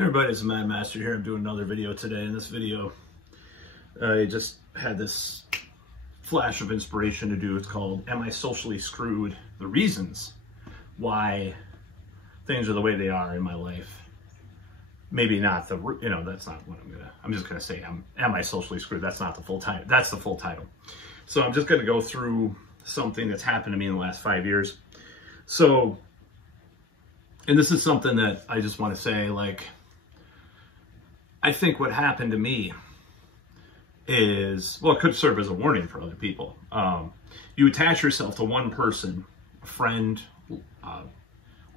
Hey everybody, it's Mad Master here. I'm doing another video today. In this video, I just had this flash of inspiration to do. It's called, Am I Socially Screwed? The Reasons Why Things Are the Way They Are in My Life. Maybe not the, that's not what I'm just gonna say, Am I Socially Screwed? That's not the full title. That's the full title. So I'm just gonna go through something that's happened to me in the last 5 years. So, and this is something that I just want to say, like, I think what happened to me is, well, it could serve as a warning for other people. You attach yourself to one person, a friend,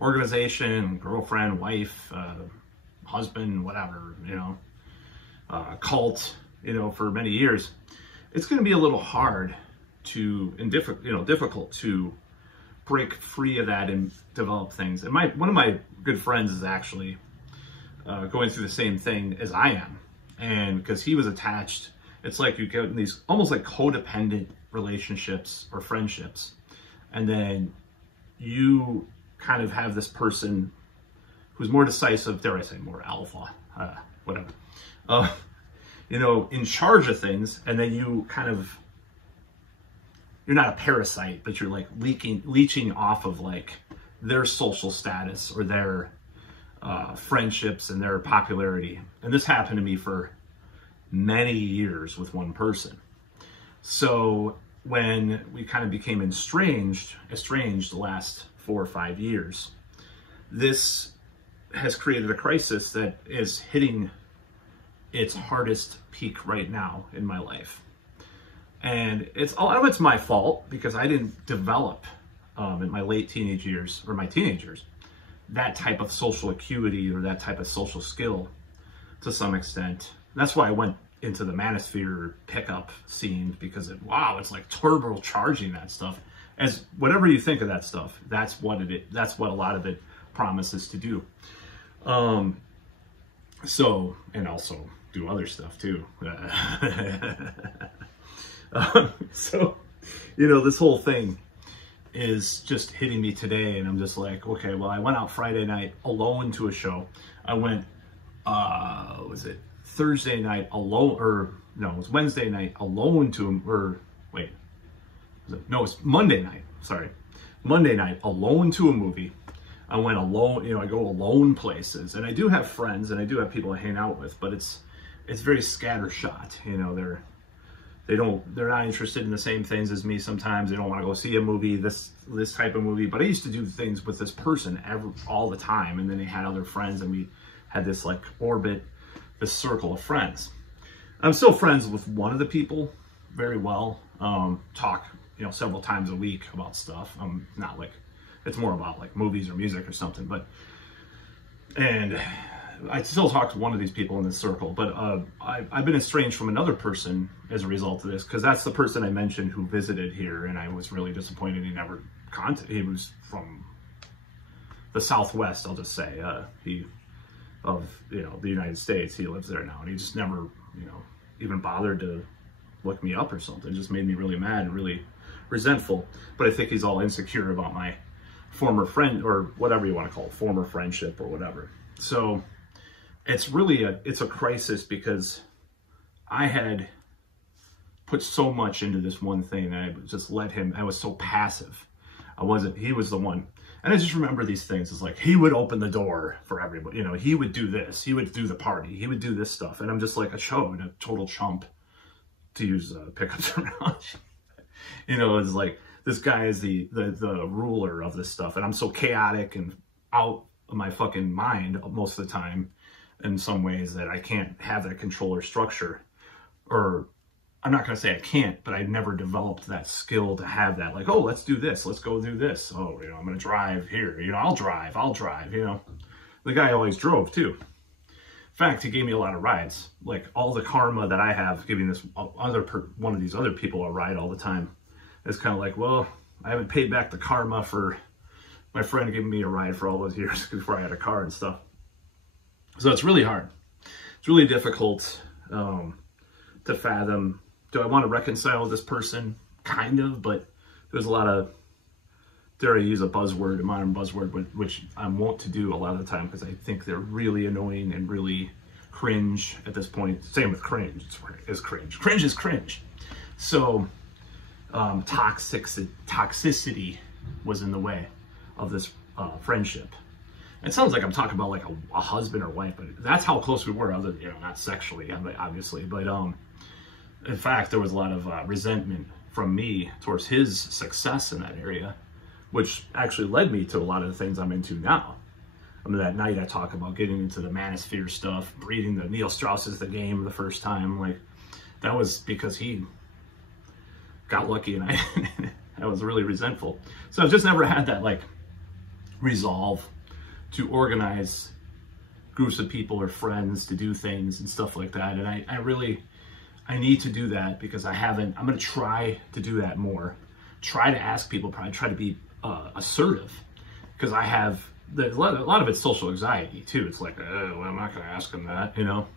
organization, girlfriend, wife, husband, whatever, cult, for many years. It's going to be a little hard to, and difficult to break free of that and develop things. And one of my good friends is actually going through the same thing as I am. And because he was attached, it's like you get in these almost like codependent relationships or friendships. And then you kind of have this person who's more decisive, dare I say more alpha, whatever, in charge of things. And then you kind of, you're not a parasite, but you're like leeching off of like their social status or their friendships and their popularity. And this happened to me for many years with one person. So when we kind of became estranged the last 4 or 5 years, this has created a crisis that is hitting its hardest peak right now in my life. And a lot of it's my fault because I didn't develop in my late teenage years or my teenage years that type of social acuity or that type of social skill to some extent. That's why I went into the manosphere pickup scene, because it's like turbocharging that stuff. As whatever you think of that stuff, that's what a lot of it promises to do. So, and also do other stuff too. So, this whole thing is just hitting me today, and I'm just like, okay, well, I went out Friday night alone to a show. I went, was it Thursday night alone, or no, it was Wednesday night alone it's Monday night, sorry. Monday night alone to a movie. I went alone, I go alone places, and I do have friends, and I do have people I hang out with, but it's very scattershot, they're not interested in the same things as me sometimes. They don't want to go see a movie, this type of movie. But I used to do things with this person all the time. And then they had other friends, and we had this like this circle of friends. I'm still friends with one of the people very well. Talk, several times a week about stuff. I'm not like, it's more about like movies or music or something. And I still talk to one of these people in this circle, but I've been estranged from another person as a result of this, because that's the person I mentioned who visited here, and I was really disappointed he never contacted. He was from the Southwest, I'll just say, of the United States. He lives there now, and he just never, even bothered to look me up or something. It just made me really mad and really resentful. But I think he's all insecure about my former friend, or whatever you want to call it, former friendship or whatever. So it's really it's a crisis, because I had put so much into this one thing, and I just let him. I was so passive. He was the one. And I just remember these things. It's like, he would open the door for everybody. He would do this. He would do the party. He would do this stuff. And I'm just like a total chump, to use pickup terminology. It's like, this guy is the ruler of this stuff. And I'm so chaotic and out of my fucking mind most of the time, in some ways, that I can't have that control or structure. Or I'm not going to say I can't, but I've never developed that skill to have that. Like, oh, let's do this. Let's go do this. Oh, I'm going to drive here. I'll drive. The guy always drove too. In fact, he gave me a lot of rides. Like, all the karma that I have giving this one of these other people a ride all the time. It's kind of like, well, I haven't paid back the karma for my friend giving me a ride for all those years before I had a car and stuff. So it's really hard. It's really difficult to fathom. Do I want to reconcile with this person? Kind of, but there's a lot of dare I use a buzzword, a modern buzzword, which I'm wont to do a lot of the time because I think they're really annoying and really cringe at this point. Same with cringe. It's cringe. Cringe is cringe. So toxicity was in the way of this friendship. It sounds like I'm talking about like a husband or wife, but that's how close we were, other, you know, not sexually, obviously, but in fact, there was a lot of resentment from me towards his success in that area, which actually led me to a lot of the things I'm into now. I mean, that night I talk about getting into the manosphere stuff, reading the Neil Strauss's The Game the first time, like that was because he got lucky and I was really resentful. So I've just never had that like resolve to organize groups of people or friends to do things and stuff like that. And I need to do that because I haven't. I'm going to try to do that more. Try to ask people, probably try to be assertive, because I have a lot of it's social anxiety too. It's like, oh, well, I'm not going to ask them that, you know.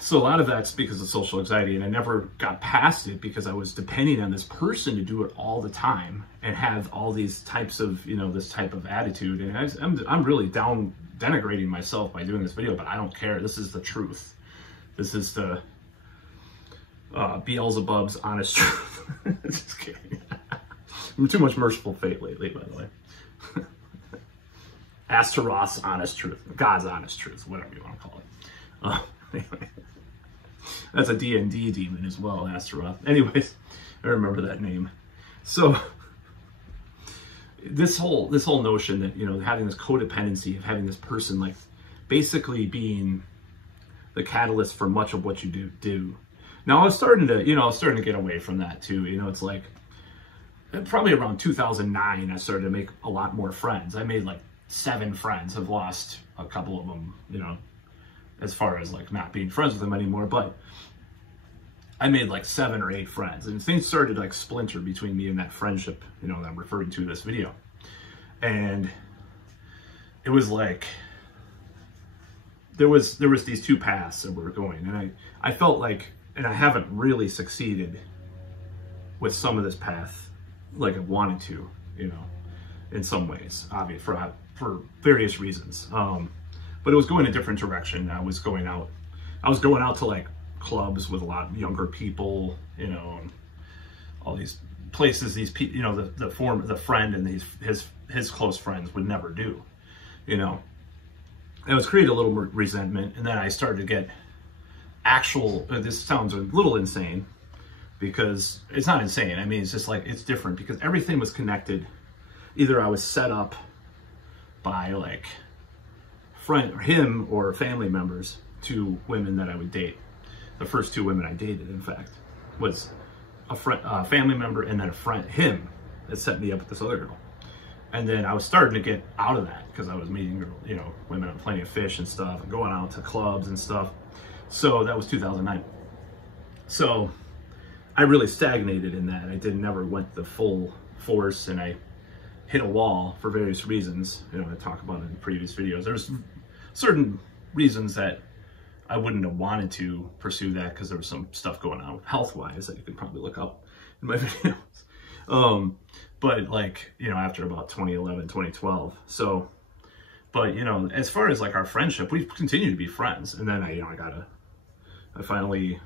So a lot of that's because of social anxiety, and I never got past it because I was depending on this person to do it all the time and have all these types of, you know, this type of attitude. And I'm really denigrating myself by doing this video, but I don't care. This is the truth. This is the Beelzebub's honest truth. Just kidding. I'm too much merciful fate lately, by the way. Astaroth's honest truth, God's honest truth, whatever you want to call it. Anyway, that's a D&D demon as well, Astaroth. Anyways, I remember that name. So this whole notion that, you know, having this codependency of having this person like basically being the catalyst for much of what you do. Now I was starting to get away from that too. You know, it's like probably around 2009 I started to make a lot more friends. I made like 7 friends. I've lost a couple of them, you know, as far as like not being friends with them anymore, but I made like 7 or 8 friends, and things started to like splinter between me and that friendship, you know, that I'm referring to in this video. And it was like there was these 2 paths that were going, and I felt like, and I haven't really succeeded with some of this path like I wanted to, you know, in some ways, obviously for various reasons. But it was going a different direction. I was going out to like clubs with a lot of younger people, you know, and all these places these people, you know, the friend and his close friends would never do, you know. It was creating a little more resentment, and then I started to get actual, this sounds a little insane, because it's not insane. I mean, it's just like, it's different because everything was connected. Either I was set up by like him or family members to women that I would date. The first 2 women I dated, in fact, was a family member and then a friend, him, that set me up with this other girl. And then I was starting to get out of that because I was meeting, you know, women on Plenty of Fish and stuff, and going out to clubs and stuff. So that was 2009. So I really stagnated in that. I never went the full force, and I hit a wall for various reasons. You know, I talk about it in previous videos. There's certain reasons that I wouldn't have wanted to pursue that because there was some stuff going on health-wise that you could probably look up in my videos. But like, you know, after about 2011, 2012. So, but you know, as far as like our friendship, we've continued to be friends. And then I finally,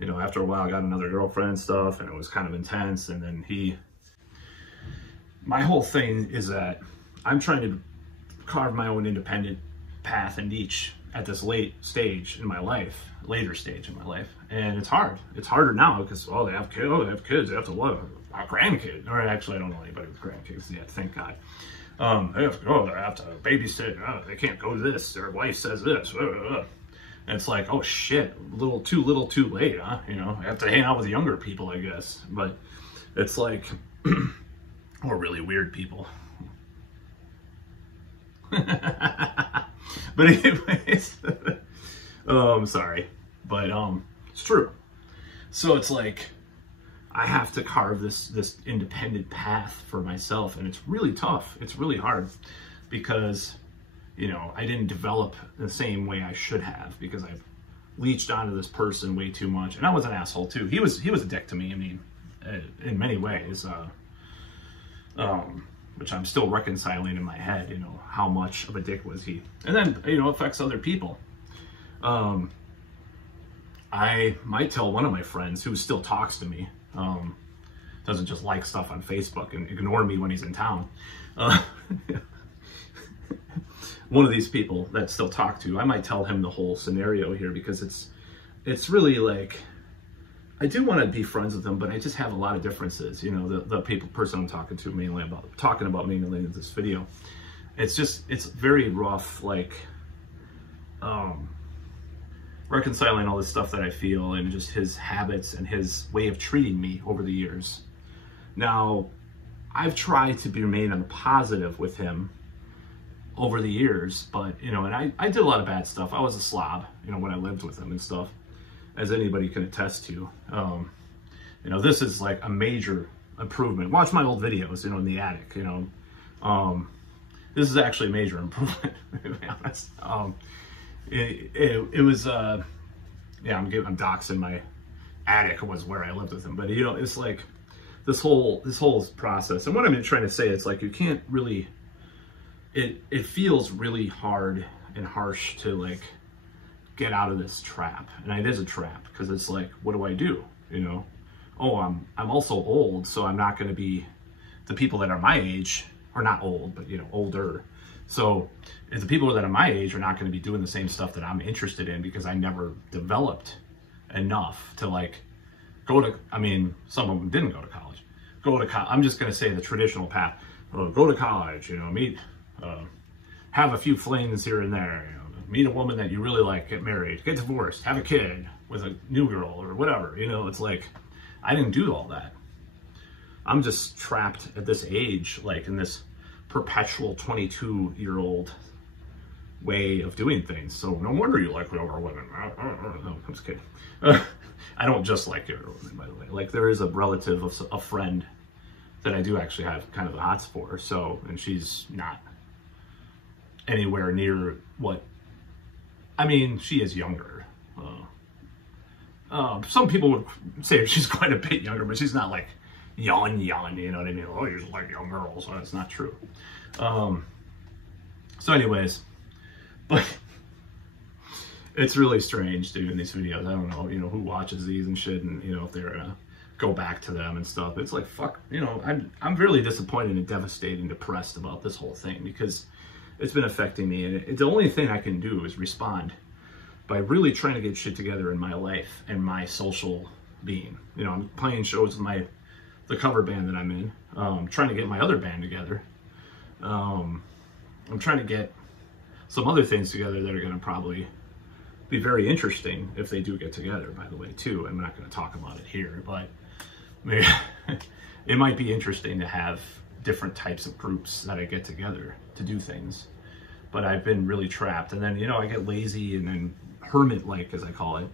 you know, after a while I got another girlfriend and stuff, and it was kind of intense. And then my whole thing is that I'm trying to carve my own independent path and niche at this later stage in my life. And it's hard. It's harder now because, oh, they have kids, they have to what? A grandkid. Or actually, I don't know anybody with grandkids yet, thank God. They have to babysit. Oh, they can't go to this. Their wife says this. And it's like, oh shit, too little, too late, huh? You know, I have to hang out with younger people, I guess. But it's like, or really weird people. But anyways, sorry, but it's true. So it's like I have to carve this independent path for myself, and it's really tough. It's really hard because, you know, I didn't develop the same way I should have because I've leached onto this person way too much, and I was an asshole too. He was a dick to me. I mean, in many ways. which I'm still reconciling in my head, you know, how much of a dick was he? And then, you know, affects other people. I might tell one of my friends who still talks to me, doesn't just like stuff on Facebook and ignore me when he's in town. One of these people that still talk to, I might tell him the whole scenario here, because it's really like, I do want to be friends with him, but I just have a lot of differences. You know, the person I'm talking about mainly in this video. It's very rough, like, reconciling all this stuff that I feel and just his habits and his way of treating me over the years. Now, I've tried to remain on the positive with him over the years, but, you know, and I did a lot of bad stuff. I was a slob, you know, when I lived with him and stuff, as anybody can attest to. You know, this is like a major improvement. Watch my old videos, you know, in the attic, you know. This is actually a major improvement, to be honest. It was, yeah, I'm doxing my attic was where I lived with him, but, you know, it's like this whole process. And what I'm trying to say, it's like, you can't really, it feels really hard and harsh to, like, get out of this trap. And it is a trap, because it's like, what do I do? You know, oh, I'm also old, so I'm not going to be, the people that are my age, or not old, but, you know, older. So if the people that are my age are not going to be doing the same stuff that I'm interested in, because I never developed enough to, like, go to, I mean, some of them didn't go to college. I'm just going to say the traditional path. Go to college, you know, meet, have a few flings here and there, you know, meet a woman that you really like, get married, get divorced, have a kid with a new girl or whatever. You know, it's like, I didn't do all that. I'm just trapped at this age, like in this perpetual 22-year-old way of doing things. So no wonder you like younger women. No, I'm just kidding. I don't just like younger women, by the way. Like, there is a relative of a friend that I do actually have kind of the hots for. So, and she's not anywhere near what, I mean, she is younger. Some people would say she's quite a bit younger, but she's not like young, you know what I mean? Oh, you just like young girls. Well, that's not true. So anyways, but it's really strange doing these videos. I don't know, you know, who watches these and shit, and, you know, if they're gonna go back to them and stuff. It's like, fuck, you know, I'm really disappointed and devastated and depressed about this whole thing, because it's been affecting me, and the only thing I can do is respond by really trying to get shit together in my life and my social being. You know, I'm playing shows with the cover band that I'm in, trying to get my other band together. I'm trying to get some other things together that are going to probably be very interesting if they do get together, by the way, too. I'm not going to talk about it here, but maybe it might be interesting to have different types of groups that I get together to do things. But I've been really trapped, and then, you know, I get lazy and then hermit-like, as I call it,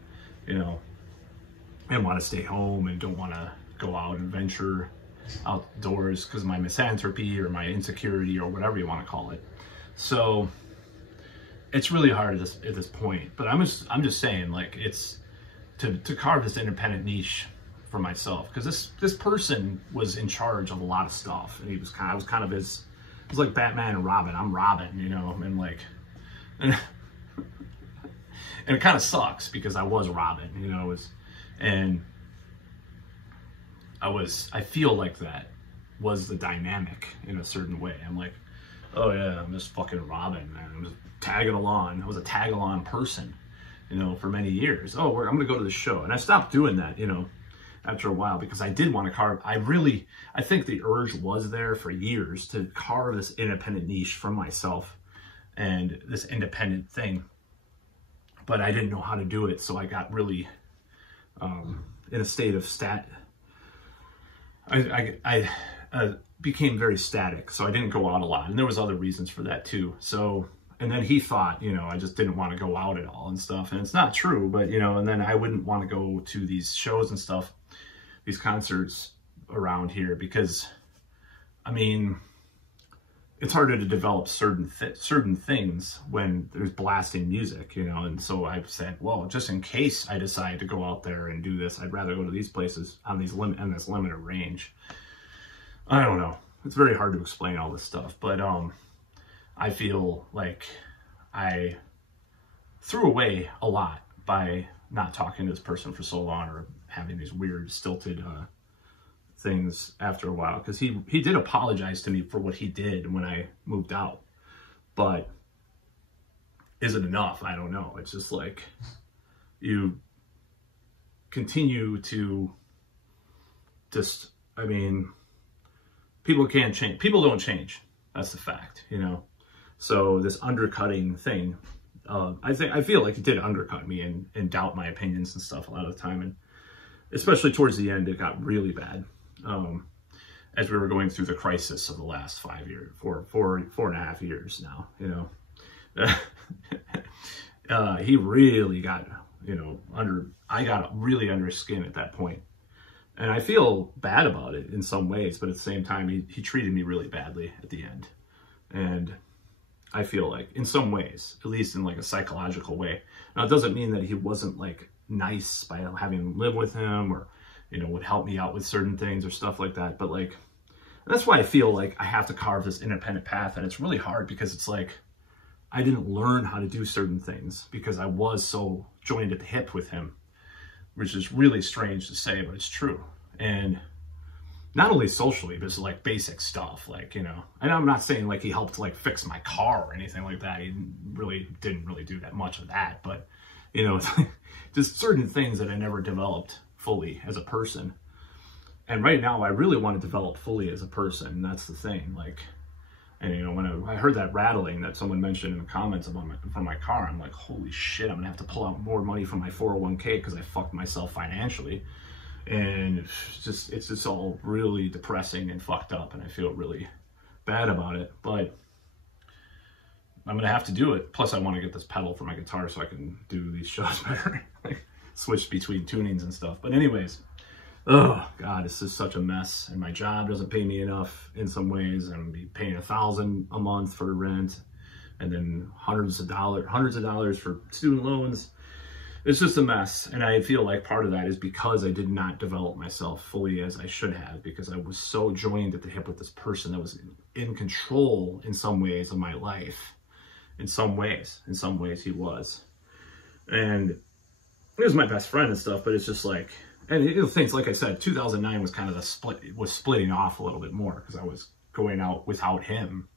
you know, and want to stay home and don't want to go out and venture outdoors because of my misanthropy or my insecurity or whatever you want to call it. So it's really hard at this point. But I'm just saying, like, it's to carve this independent niche for myself, because this person was in charge of a lot of stuff, and I was kind of his. It's like Batman and Robin. I'm Robin, you know, and like, and it kind of sucks because I was Robin, you know, I feel like that was the dynamic in a certain way. I'm like, oh yeah, I'm just fucking Robin, man. I'm just tagging along. I was a tag-along person, you know, for many years. Oh, I'm gonna go to the show, and I stopped doing that, you know, after a while, because I did want to carve. I think the urge was there for years to carve this independent niche from myself and this independent thing, but I didn't know how to do it. So I got really in a state of I became very static. So I didn't go out a lot, and there was other reasons for that too. So, and then he thought, you know, I just didn't want to go out at all and stuff, and it's not true, but, you know, and then I wouldn't want to go to these shows and stuff, these concerts around here, because, I mean, it's harder to develop certain things when there's blasting music, you know. And so I said, well, just in case I decide to go out there and do this, I'd rather go to these places on this limited range. I don't know. it's very hard to explain all this stuff, but I feel like I threw away a lot by not talking to this person for so long, or having these weird stilted things after a while, because he did apologize to me for what he did when I moved out, but is it enough? I don't know. It's just like, you continue to just, I mean, people can't change. People don't change. That's the fact, you know? So this undercutting thing, I feel like it did undercut me and doubt my opinions and stuff a lot of the time. And especially towards the end, it got really bad. As we were going through the crisis of the last 5 years, four and a half years now, you know, he really got, you know, I got really under his skin at that point. And I feel bad about it in some ways, but at the same time, he treated me really badly at the end. And I feel like in some ways, at least in like a psychological way. Now, it doesn't mean that he wasn't like nice by having him live with him, or, you know, would help me out with certain things or stuff like that. But like, that's why I feel like I have to carve this independent path. And it's really hard because it's like, I didn't learn how to do certain things because I was so joined at the hip with him, which is really strange to say, but it's true. And not only socially, but it's like basic stuff, like, you know, and I'm not saying like he helped like fix my car or anything like that. He didn't really do that much of that, but, you know, just certain things that I never developed fully as a person. And right now I really want to develop fully as a person. And that's the thing. Like, and, you know, when I heard that rattling that someone mentioned in the comments about from my car, I'm like, holy shit, I'm gonna have to pull out more money from my 401k because I fucked myself financially. And it's just all really depressing and fucked up, and I feel really bad about it, but I'm gonna have to do it. Plus I want to get this pedal for my guitar so I can do these shows better. Like, switch between tunings and stuff. But anyways, oh God, it's just such a mess. And my job doesn't pay me enough in some ways. I'm gonna be paying $1,000 a month for rent, and then hundreds of dollars for student loans. It's just a mess. And I feel like part of that is because I did not develop myself fully as I should have, because I was so joined at the hip with this person that was in control in some ways of my life. In some ways he was. And he was my best friend and stuff, but it's just like, and you know, things, like I said, 2009 was kind of splitting off a little bit more, because I was going out without him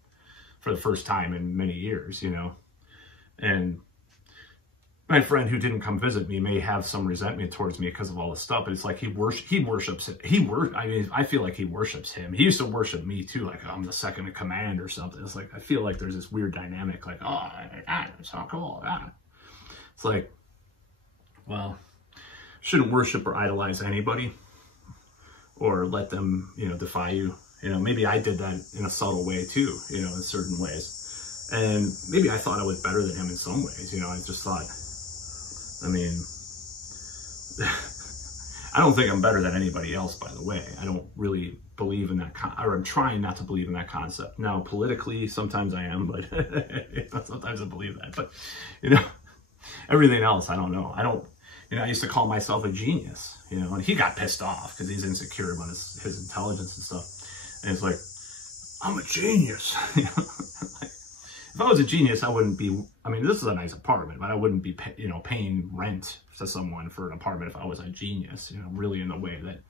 for the first time in many years, you know. And my friend who didn't come visit me may have some resentment towards me because of all this stuff, but it's like he worships it. I mean, I feel like he worships him. He used to worship me too, like I'm the second in command or something. It's like, I feel like there's this weird dynamic, like, oh, it's so cool. It's like, well, shouldn't worship or idolize anybody or let them, you know, defy you. You know, maybe I did that in a subtle way too, you know, in certain ways. And maybe I thought I was better than him in some ways, you know. I just thought, I mean, I don't think I'm better than anybody else, by the way. I don't really believe in that, or I'm trying not to believe in that concept. Now, politically, sometimes I am, but sometimes I believe that. But, you know, everything else, I don't know. You know, I used to call myself a genius, you know, and he got pissed off because he's insecure about his intelligence and stuff. And it's like, I'm a genius, you know. If I was a genius, I wouldn't be, I mean, this is a nice apartment, but I wouldn't be, you know, paying rent to someone for an apartment if I was a genius, you know, really in the way that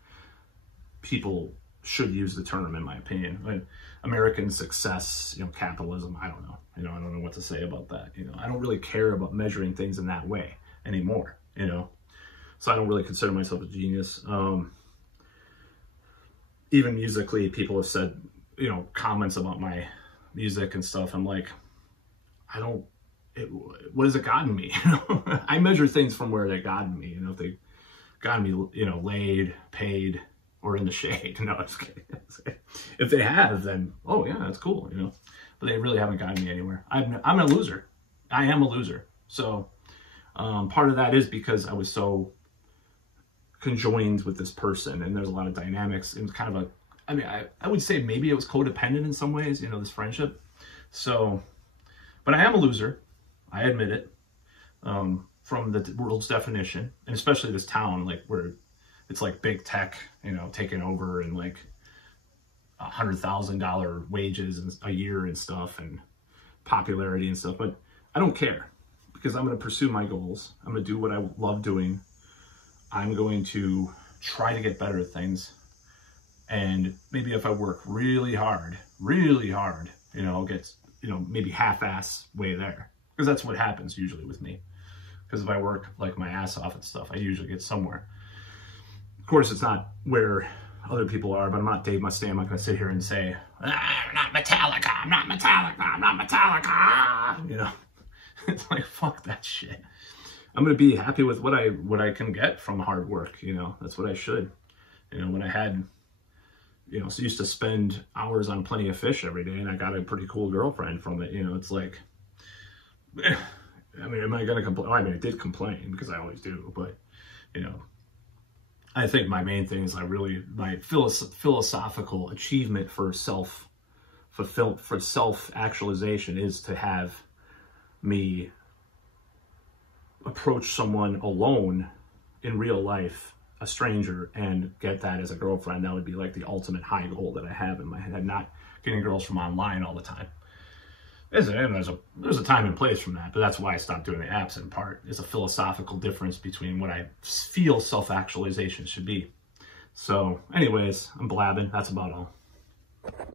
people should use the term, in my opinion. But American success, you know, capitalism, I don't know. You know, I don't know what to say about that. You know, I don't really care about measuring things in that way anymore, you know. So I don't really consider myself a genius. Even musically, people have said, you know, comments about my music and stuff. I'm like, what has it gotten me? You know, I measure things from where they gotten me. You know, if they gotten me, you know, laid, paid, or in the shade. No, I'm just kidding. If they have, then, oh yeah, that's cool, you know. But they really haven't gotten me anywhere. I'm a loser. I am a loser. So part of that is because I was so conjoined with this person, and there's a lot of dynamics and kind of a, I mean, I would say maybe it was codependent in some ways, you know, this friendship. So, but I am a loser. I admit it, from the world's definition, and especially this town, like where it's like big tech, you know, taking over, and like $100,000 wages a year and stuff and popularity and stuff, but I don't care because I'm going to pursue my goals. I'm going to do what I love doing. I'm going to try to get better at things. And maybe if I work really hard, you know, get, you know, maybe half-ass way there, because that's what happens usually with me. Because if I work like my ass off and stuff, I usually get somewhere. Of course, it's not where other people are, but I'm not Dave Mustaine. I'm not going to sit here and say, I'm not Metallica, I'm not Metallica, I'm not Metallica. You know, it's like, fuck that shit. I'm going to be happy with what I can get from hard work. You know, that's what I should. You know, when I had, you know, so used to spend hours on Plenty of Fish every day, and I got a pretty cool girlfriend from it. You know, it's like, I mean, am I going to complain? I mean, I did complain because I always do, but, you know, I think my main thing is my philosophical achievement for self-actualization is to have me approach someone alone in real life, a stranger, and get that as a girlfriend. That would be like the ultimate high goal that I have in my head, not getting girls from online all the time. There's a time and place from that, but that's why I stopped doing the apps in part. There's a philosophical difference between what I feel self-actualization should be. So anyways, I'm blabbing. That's about all.